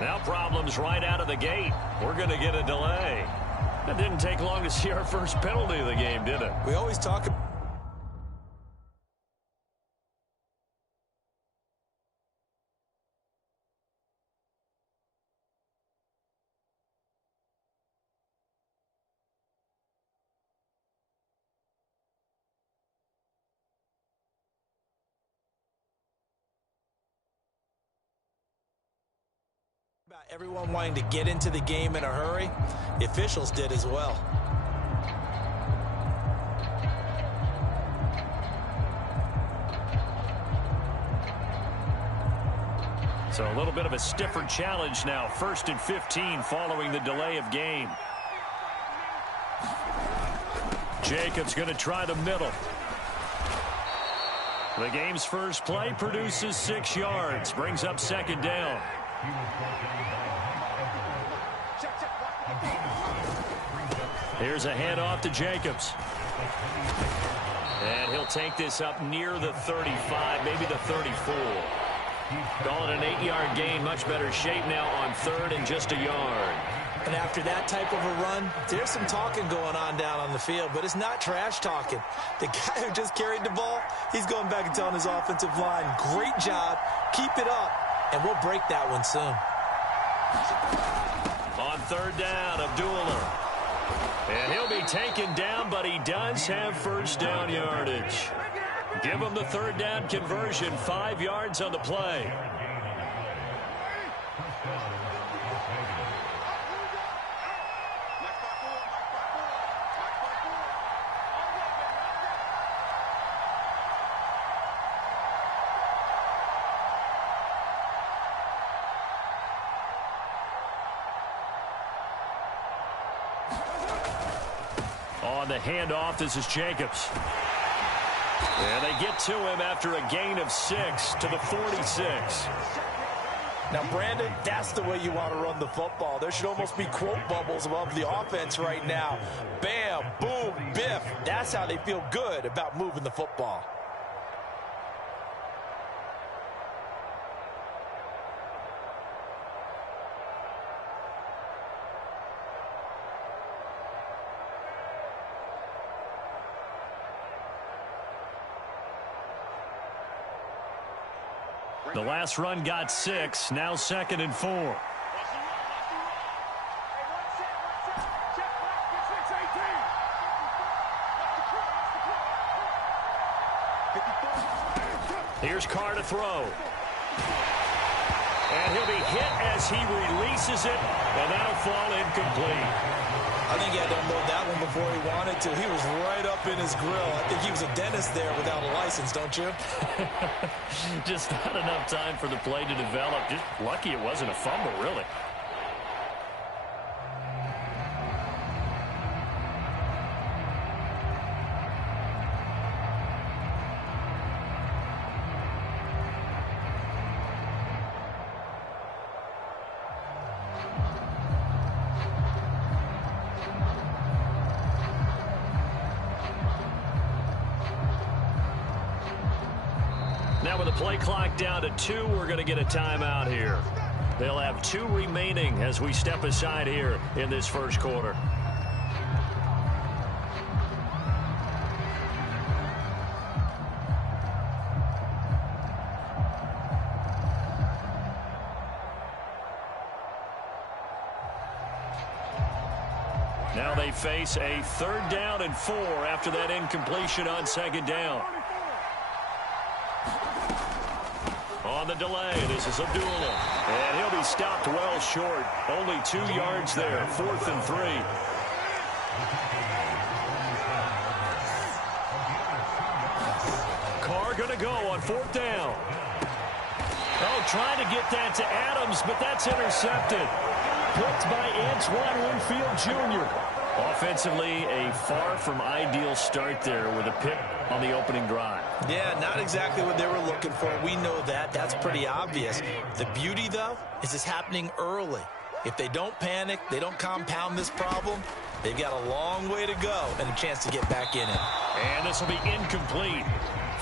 Now problems right out of the gate. We're going to get a delay. It didn't take long to see our first penalty of the game, did it? We always talk about everyone wanting to get into the game in a hurry. The officials did as well. So a little bit of a stiffer challenge now. 1st and 15 following the delay of game. Jacobs going to try the middle. The game's first play produces 6 yards. Brings up 2nd down. Here's a handoff to Jacobs. And he'll take this up near the 35, maybe the 34. Call it an 8-yard gain. Much better shape now on 3rd and just a yard. And after that type of a run, there's some talking going on down on the field, but it's not trash talking. The guy who just carried the ball, he's going back and telling his offensive line, great job, keep it up, and we'll break that one soon. On 3rd down, Abdullah. And he'll be taken down, but he does have 1st down yardage. Give him the 3rd down conversion, 5 yards on the play. On the handoff, this is Jacobs. And they get to him after a gain of 6 to the 46. Now, Brandon, that's the way you want to run the football. There should almost be quote bubbles above the offense right now. Bam, boom, biff. That's how they feel good about moving the football. The last run got 6. Now 2nd and 4. Here's Carr to throw. And he'll be hit as he releases it, and that'll fall incomplete. I think he had to unload that one before he wanted to. He was right up in his grill. I think he was a dentist there without a license, don't you? Just not enough time for the play to develop. Just lucky it wasn't a fumble, really. Now with the play clock down to 2, we're going to get a timeout here. They'll have 2 remaining as we step aside here in this first quarter. Now they face a 3rd down and 4 after that incompletion on 2nd down. On the delay, this is Abdullah. And he'll be stopped well short. Only 2 yards there, 4th and 3. Carr going to go on 4th down. Oh, trying to get that to Adams, but that's intercepted. Picked by Antoine Winfield Jr. Offensively, a far from ideal start there with a pick on the opening drive. Yeah, not exactly what they were looking for. We know that. That's pretty obvious. The beauty, though, is it's happening early. If they don't panic, they don't compound this problem, they've got a long way to go and a chance to get back in it. And this will be incomplete.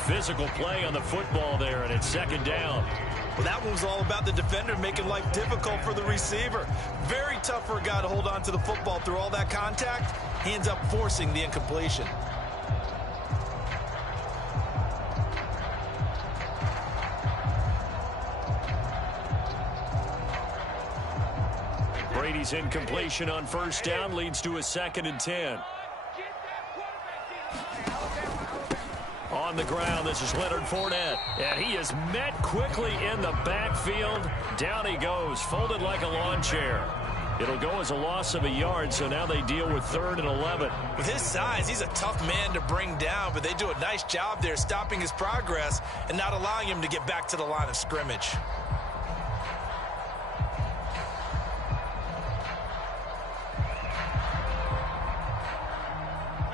physical play on the football there, and it's second down. Well, that one was all about the defender making life difficult for the receiver. Very tough for a guy to hold on to the football through all that contact. He ends up forcing the incompletion. Brady's incompletion on first down leads to a 2nd and 10. On the ground, this is Leonard Fournette. And he is met quickly in the backfield. Down he goes, folded like a lawn chair. It'll go as a loss of a yard, so now they deal with 3rd and 11. With his size, he's a tough man to bring down, but they do a nice job there stopping his progress and not allowing him to get back to the line of scrimmage.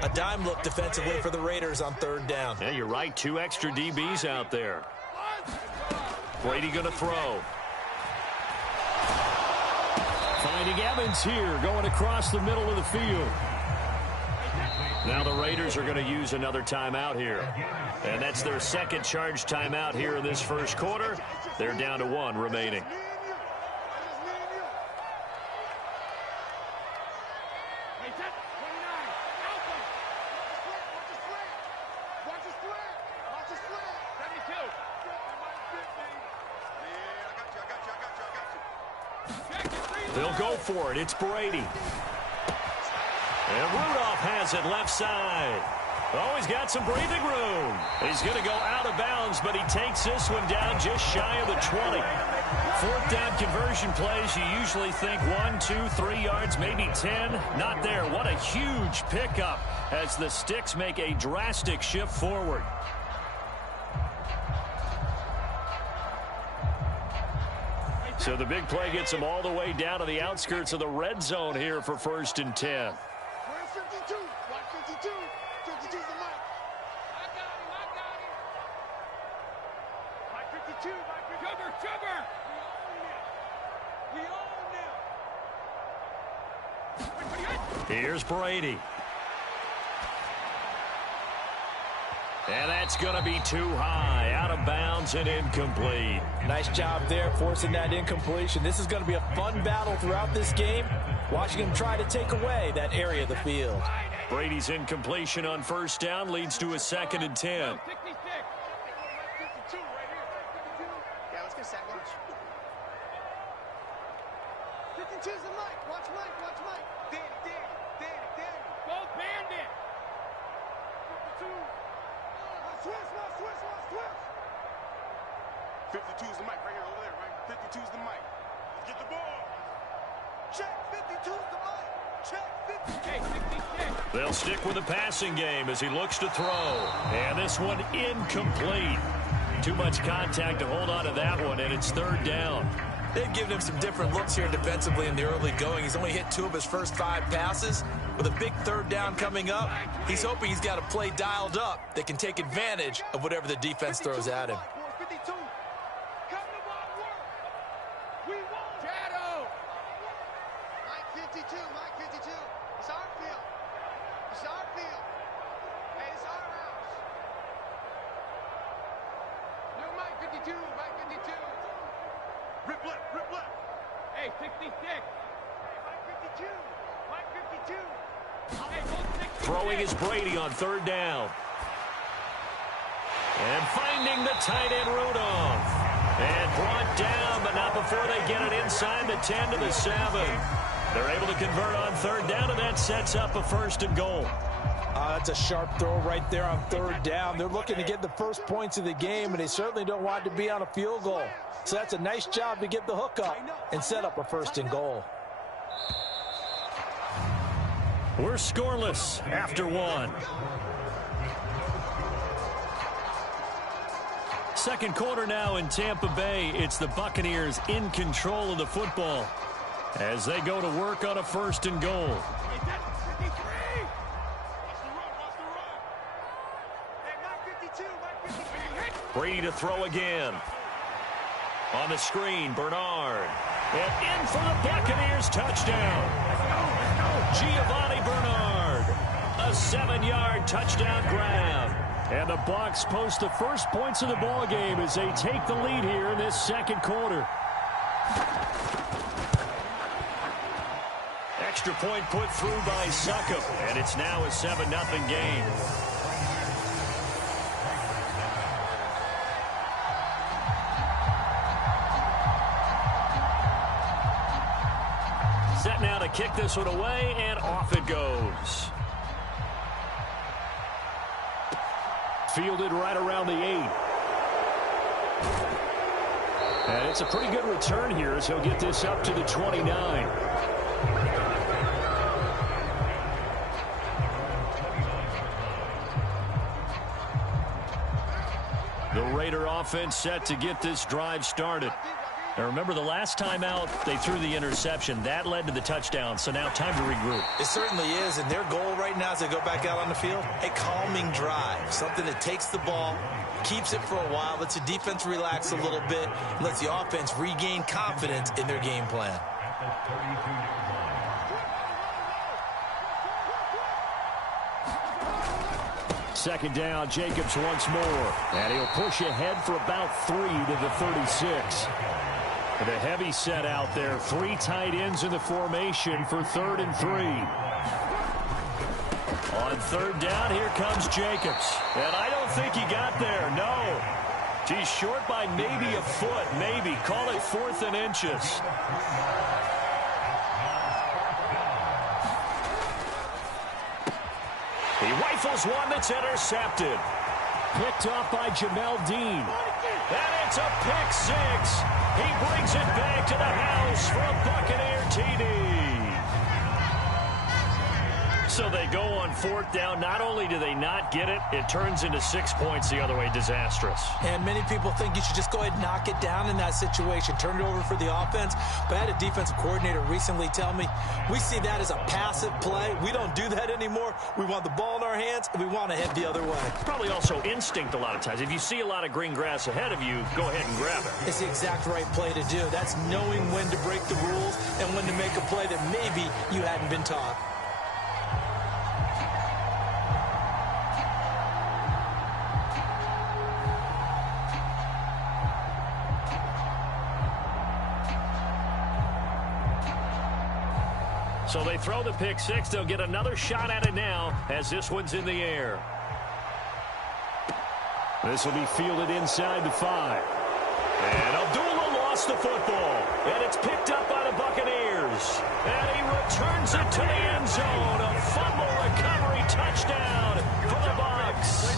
A dime look defensively for the Raiders on 3rd down. Yeah, you're right. 2 extra DBs out there. Brady going to throw. Finding Evans here, going across the middle of the field. Now the Raiders are going to use another timeout here. And that's their 2nd charge timeout here in this first quarter. They're down to 1 remaining. They'll go for it. It's Brady. And Rudolph has it left side. Oh, he's got some breathing room. He's going to go out of bounds, but he takes this one down just shy of the 20. 4th down conversion plays, you usually think 1, 2, 3 yards, maybe 10. Not there. What a huge pickup as the Sticks make a drastic shift forward. So the big play gets him all the way down to the outskirts of the red zone here for 1st and 10. Where's 52? Watch 52. 52's the mic. I got him. Mike 52. Sugar. We own them. Here's Brady. And that's going to be too high, out of bounds and incomplete. Nice job there forcing that incompletion. This is going to be a fun battle throughout this game, watching him try to take away that area of the field. Brady's incompletion on first down leads to a 2nd and 10. 52 right here. 52. Yeah, let's get sack lunch. 52's the mic. Watch Mike. Danny. Both bandit. 52. Watch twist. 52's the mic right here over there, right? 52's the mic. Get the ball. Check. 52's the mic. Check. 50. Hey, 66. They'll stick with the passing game as he looks to throw. And this one incomplete. Too much contact to hold on to that one, and it's 3rd down. They've given him some different looks here defensively in the early going. He's only hit 2 of his first 5 passes. With a big 3rd down coming up, he's hoping he's got a play dialed up that can take advantage of whatever the defense throws at him. 52. Come to my work. We won't. Shadow. Mike 52. It's our field. Hey, it's our house. No, Mike 52. Rip left. Hey, 66. Hey, Mike 52. Throwing is Brady on 3rd down. And finding the tight end Rudolph. And brought down, but not before they get it inside the 10 to the 7. They're able to convert on 3rd down, and that sets up a 1st and goal. That's a sharp throw right there on 3rd down. They're looking to get the first points of the game, and they certainly don't want to be on a field goal. So that's a nice job to get the hook up and set up a 1st and goal. We're scoreless after 1. Second quarter now in Tampa Bay. It's the Buccaneers in control of the football as they go to work on a 1st and goal. Brady to throw again. On the screen, Bernard. And in for the Buccaneers touchdown. Giovanni Bernard. A 7-yard touchdown grab. And the Bucs post the first points of the ball game as they take the lead here in this second quarter. Extra point put through by Succop, and it's now a 7-0 game. Set now to kick this one away, and off it goes. Fielded right around the 8. And it's a pretty good return here as he'll get this up to the 29. The Raider offense set to get this drive started. Now remember, the last time out, they threw the interception. That led to the touchdown, so now time to regroup. It certainly is, and their goal right now as they go back out on the field, a calming drive, something that takes the ball, keeps it for a while, lets the defense relax a little bit, and lets the offense regain confidence in their game plan. Second down, Jacobs once more. And he'll push ahead for about 3 to the 36. With a heavy set out there, 3 tight ends in the formation for 3rd and 3. On 3rd down, here comes Jacobs. And I don't think he got there, no. He's short by maybe a foot, maybe. Call it 4th and inches. He rifles one that's intercepted. Picked off by Jamel Dean. And it's a pick 6. He brings it back to the house for a Buccaneer TD. So they go on 4th down. Not only do they not get it, it turns into 6 points the other way. Disastrous. And many people think you should just go ahead and knock it down in that situation. Turn it over for the offense. But I had a defensive coordinator recently tell me, we see that as a passive play. We don't do that anymore. We want the ball in our hands, and we want to head the other way. Probably also instinct a lot of times. If you see a lot of green grass ahead of you, go ahead and grab it. It's the exact right play to do. That's knowing when to break the rules and when to make a play that maybe you hadn't been taught. So they throw the pick 6. They'll get another shot at it now as this one's in the air. This will be fielded inside the 5. And Abdullah lost the football. And it's picked up by the Buccaneers. And he returns it to the end zone. A fumble recovery touchdown for the Bucs.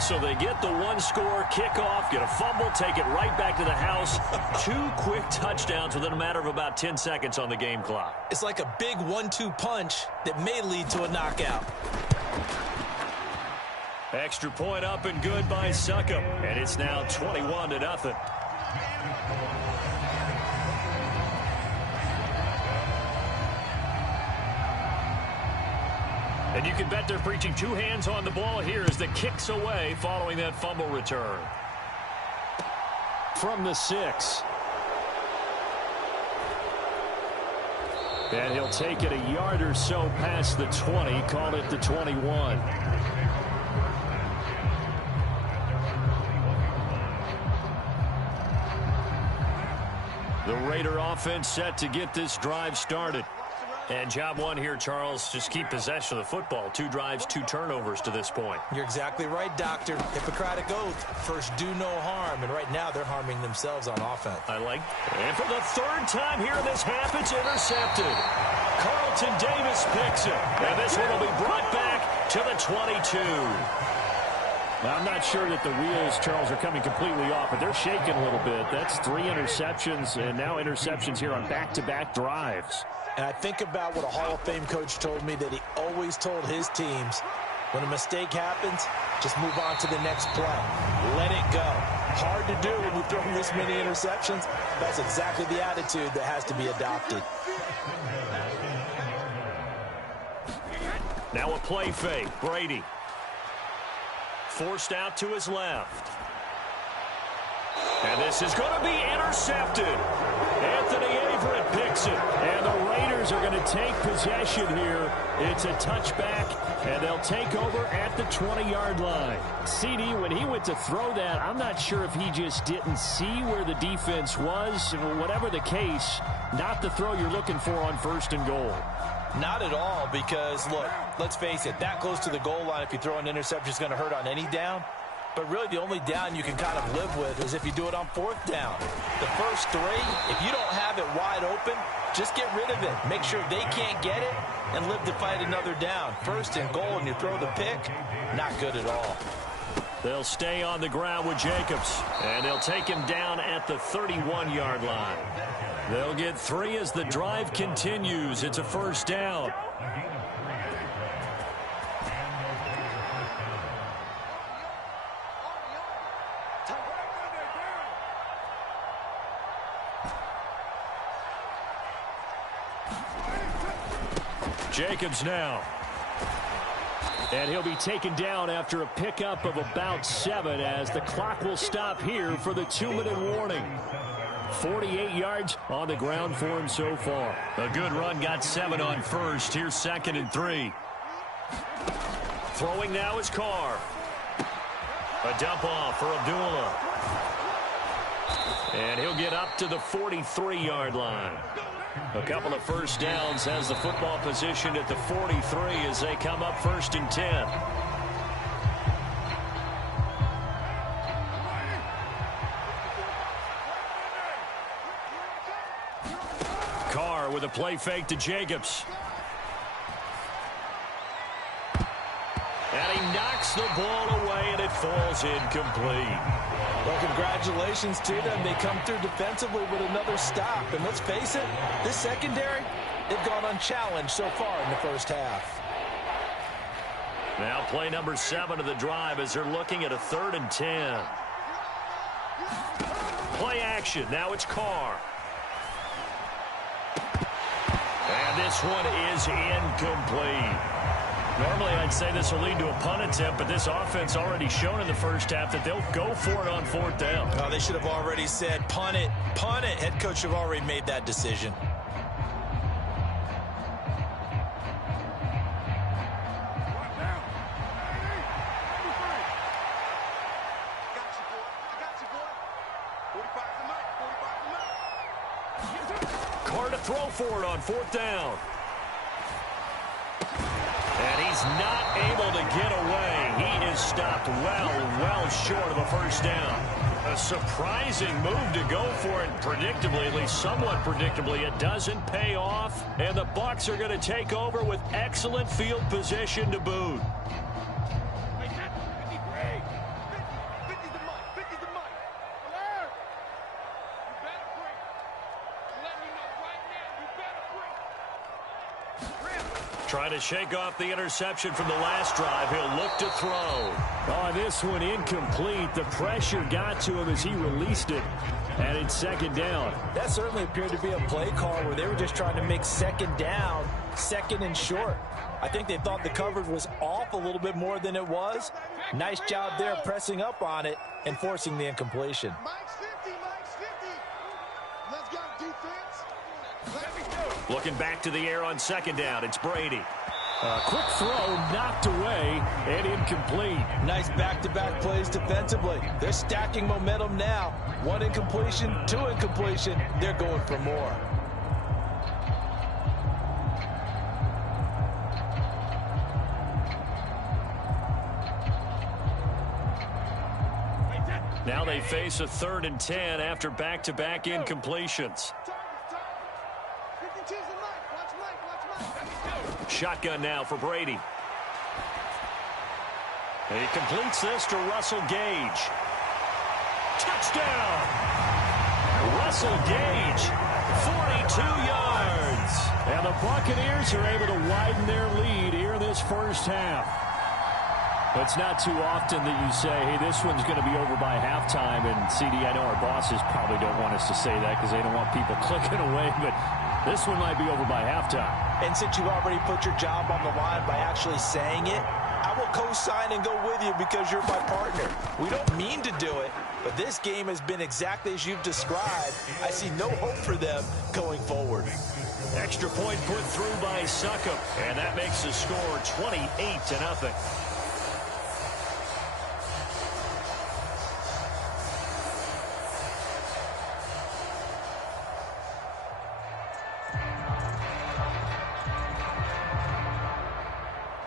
So they get the 1-score kickoff, get a fumble, take it right back to the house. 2 quick touchdowns within a matter of about 10 seconds on the game clock. It's like a big 1-2 punch that may lead to a knockout. Extra point up and good by Succop. And it's now 21-0. And you can bet they're preaching 2 hands on the ball here as the kick's away following that fumble return. From the 6. And he'll take it a yard or so past the 20, call it the 21. The Raider offense set to get this drive started. And job one here, Charles, just keep possession of the football. 2 drives, 2 turnovers to this point. You're exactly right, Doctor. Hippocratic oath, first do no harm. And right now they're harming themselves on offense. I like. And for the 3rd time here in this half, it's intercepted. Carlton Davis picks it. And this one will be brought back to the 22. Now, I'm not sure that the wheels, Charles, are coming completely off, but they're shaking a little bit. That's 3 interceptions, and now interceptions here on back-to-back drives. And I think about what a Hall of Fame coach told me that he always told his teams, when a mistake happens, just move on to the next play. Let it go. Hard to do when you've thrown this many interceptions. That's exactly the attitude that has to be adopted. Now a play fake. Brady. Forced out to his left. And this is going to be intercepted. Anthony Averett picks it. And the Raiders are going to take possession here. It's a touchback, and they'll take over at the 20-yard line. CD, when he went to throw that, I'm not sure if he just didn't see where the defense was. Whatever the case, not the throw you're looking for on 1st and goal. Not at all, because, look, let's face it, that close to the goal line, if you throw an interception, is going to hurt on any down. But really, the only down you can kind of live with is if you do it on 4th down. The first 3, if you don't have it wide open, just get rid of it. Make sure they can't get it and live to fight another down. 1st and goal, and you throw the pick, not good at all. They'll stay on the ground with Jacobs, and they'll take him down at the 31-yard line. They'll get 3 as the drive continues. It's a 1st down. Jacobs now. And he'll be taken down after a pickup of about 7 as the clock will stop here for the 2-minute warning. 48 yards on the ground for him so far. A good run, got 7 on 1st. Here's 2nd and 3. Throwing now is Carr. A dump off for Abdullah. And he'll get up to the 43-yard line. A couple of 1st downs has the football position at the 43 as they come up 1st and 10. Carr with a play fake to Jacobs. And he knocks the ball away, and it falls incomplete. Well, congratulations to them. They come through defensively with another stop. And let's face it, this secondary, they've gone unchallenged so far in the 1st half. Now play number 7 of the drive as they're looking at a 3rd and 10. Play action. Now it's Carr. And this one is incomplete. Normally, I'd say this will lead to a punt attempt, but this offense already shown in the 1st half that they'll go for it on 4th down. Oh, they should have already said, punt it, punt it. Head coach should have already made that decision. Carr to throw for it on 4th down. And he's not able to get away. He is stopped well short of a 1st down. A surprising move to go for it. Predictably, at least somewhat predictably, it doesn't pay off. And the Bucs are going to take over with excellent field position to boot. Trying to shake off the interception from the last drive. He'll look to throw. Oh, this one incomplete. The pressure got to him as he released it. And it's 2nd down. That certainly appeared to be a play call where they were just trying to make 2nd down, 2nd and short. I think they thought the coverage was off a little bit more than it was. Nice job there pressing up on it and forcing the incompletion. Mike's 50, Mike's 50. Let's go, defense. Looking back to the air on 2nd down. It's Brady. A quick throw knocked away and incomplete. Nice back-to-back plays defensively. They're stacking momentum now. 1 incompletion, 2 incompletion. They're going for more. Now they face a 3rd and 10 after back-to-back incompletions. Shotgun now for Brady. He completes this to Russell Gage. Touchdown! Russell Gage, 42 yards. And the Buccaneers are able to widen their lead here in this 1st half. It's not too often that you say, hey, this one's going to be over by halftime. And, CD, I know our bosses probably don't want us to say that because they don't want people clicking away. But this one might be over by halftime. And since you already put your job on the line by actually saying it, I will co-sign and go with you because you're my partner. We don't mean to do it, But this game has been exactly as you've described. I see no hope for them going forward. Extra point put through by Succop, and that makes the score 28-0.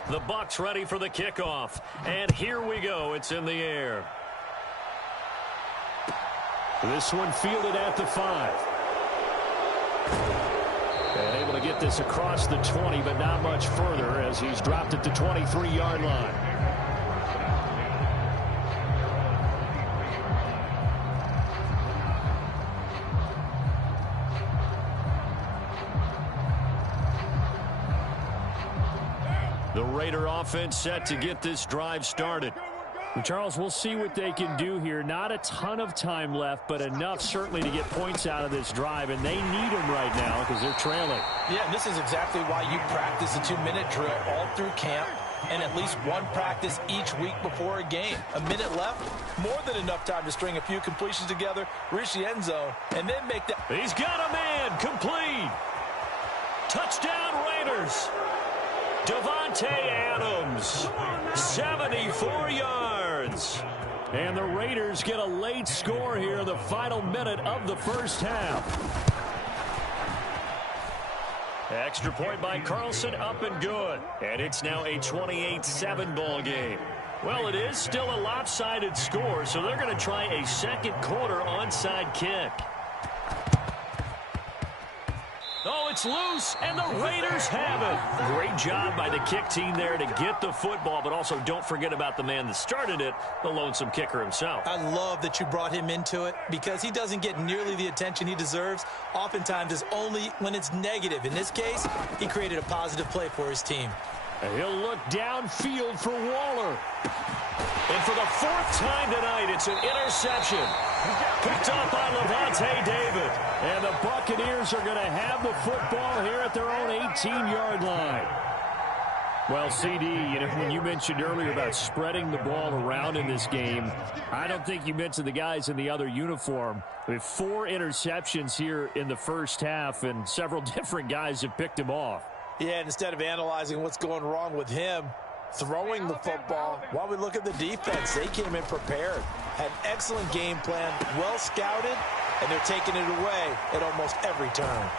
The Bucs ready for the kickoff. And here we go. It's in the air. This one fielded at the 5. And able to get this across the 20, but not much further as he's dropped it to 23-yard line. The Raider offense set to get this drive started. Well, Charles, we'll see what they can do here. Not a ton of time left, but enough certainly to get points out of this drive, and they need them right now because they're trailing. Yeah, and this is exactly why you practice a 2-minute drill all through camp and at least one practice each week before a game. A minute left, more than enough time to string a few completions together, reach the end zone, and then make that. He's got a man, complete. Touchdown Raiders. Davante Adams, 74 yards. And the Raiders get a late score here in the final minute of the first half. Extra point by Carlson, up and good. And it's now a 28-7 ball game. Well, it is still a lopsided score, so they're going to try a second quarter onside kick. Oh, it's loose, and the Raiders have it. Great job by the kick team there to get the football, but also don't forget about the man that started it, the lonesome kicker himself. I love that you brought him into it because he doesn't get nearly the attention he deserves. Oftentimes, it's only when it's negative. In this case, he created a positive play for his team. And he'll look downfield for Waller. And for the 4th time tonight, it's an interception. Picked up by Levante David. And the Buccaneers are going to have the football here at their own 18-yard line. Well, CD, you know, when you mentioned earlier about spreading the ball around in this game, I don't think you mentioned the guys in the other uniform. We have 4 interceptions here in the first half, and several different guys have picked him off. Yeah, and instead of analyzing what's going wrong with him, throwing the football, while we look at the defense, they came in prepared, had an excellent game plan, well scouted, and they're taking it away at almost every turn.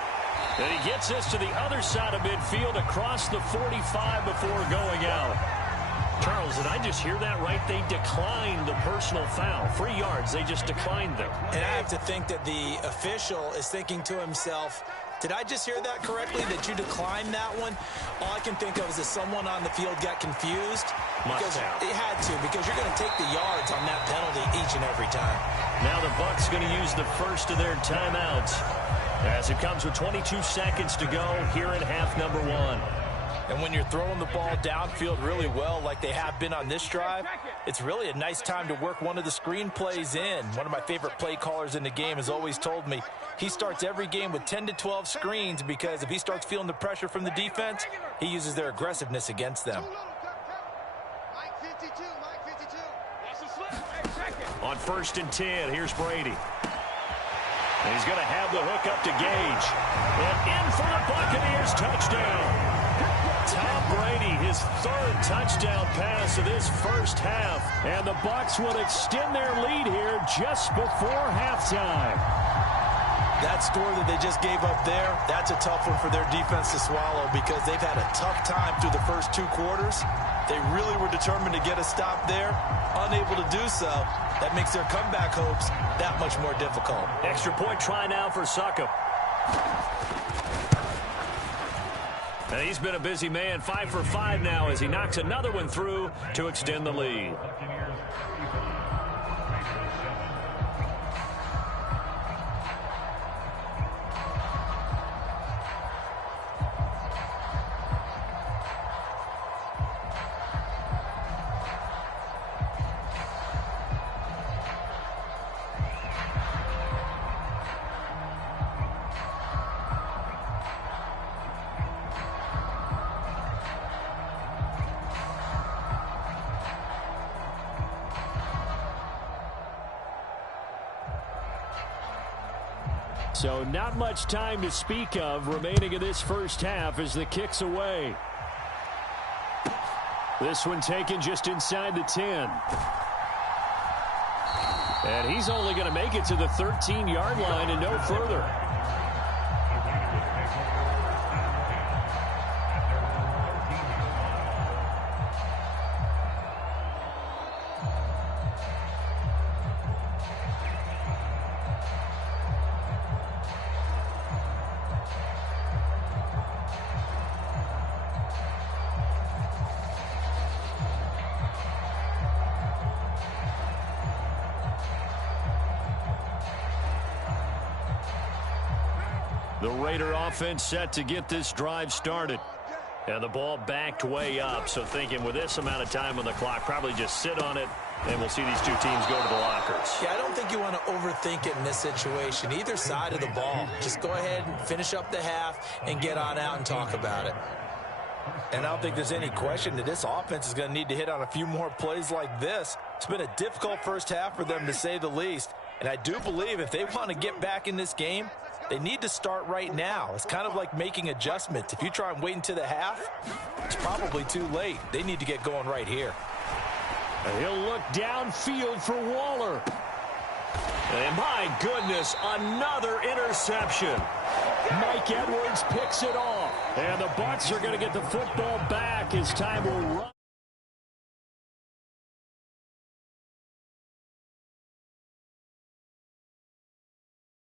And he gets us to the other side of midfield across the 45 before going out. Charles, did I just hear that right? They declined the personal foul. 3 yards, they just declined them. And I have to think that the official is thinking to himself, did I just hear that correctly, that you declined that one? All I can think of is that someone on the field got confused. Because it had to, because you're going to take the yards on that penalty each and every time. Now the Bucs going to use the first of their timeouts as it comes with 22 seconds to go here in half number 1. And when you're throwing the ball downfield really well like they have been on this drive, it's really a nice time to work one of the screen plays in. One of my favorite play callers in the game has always told me he starts every game with 10 to 12 screens because if he starts feeling the pressure from the defense, he uses their aggressiveness against them. On 1st and 10, here's Brady. And he's going to have the hook up to Gage. And in for the Buccaneers, touchdown. Tom Brady, his 3rd touchdown pass of this first half. And the Bucs will extend their lead here just before halftime. That score that they just gave up there, that's a tough one for their defense to swallow because they've had a tough time through the first 2 quarters. They really were determined to get a stop there, unable to do so. That makes their comeback hopes that much more difficult. Extra point try now for Succop. And he's been a busy man, 5 for 5 now as he knocks another one through to extend the lead. So not much time to speak of remaining in this first half as the kick's away. This one taken just inside the 10. And he's only going to make it to the 13-yard line and no further. The Raider offense set to get this drive started. And the ball backed way up. So thinking with this amount of time on the clock, probably just sit on it, and we'll see these two teams go to the lockers. Yeah, I don't think you want to overthink it in this situation. Either side of the ball. Just go ahead and finish up the half and get on out and talk about it. And I don't think there's any question that this offense is going to need to hit on a few more plays like this. It's been a difficult first half for them, to say the least. And I do believe if they want to get back in this game, they need to start right now. It's kind of like making adjustments. If you try and wait until the half, it's probably too late. They need to get going right here. And he'll look downfield for Waller. And my goodness, another interception. Mike Edwards picks it off. And the Bucs are going to get the football back as time will run.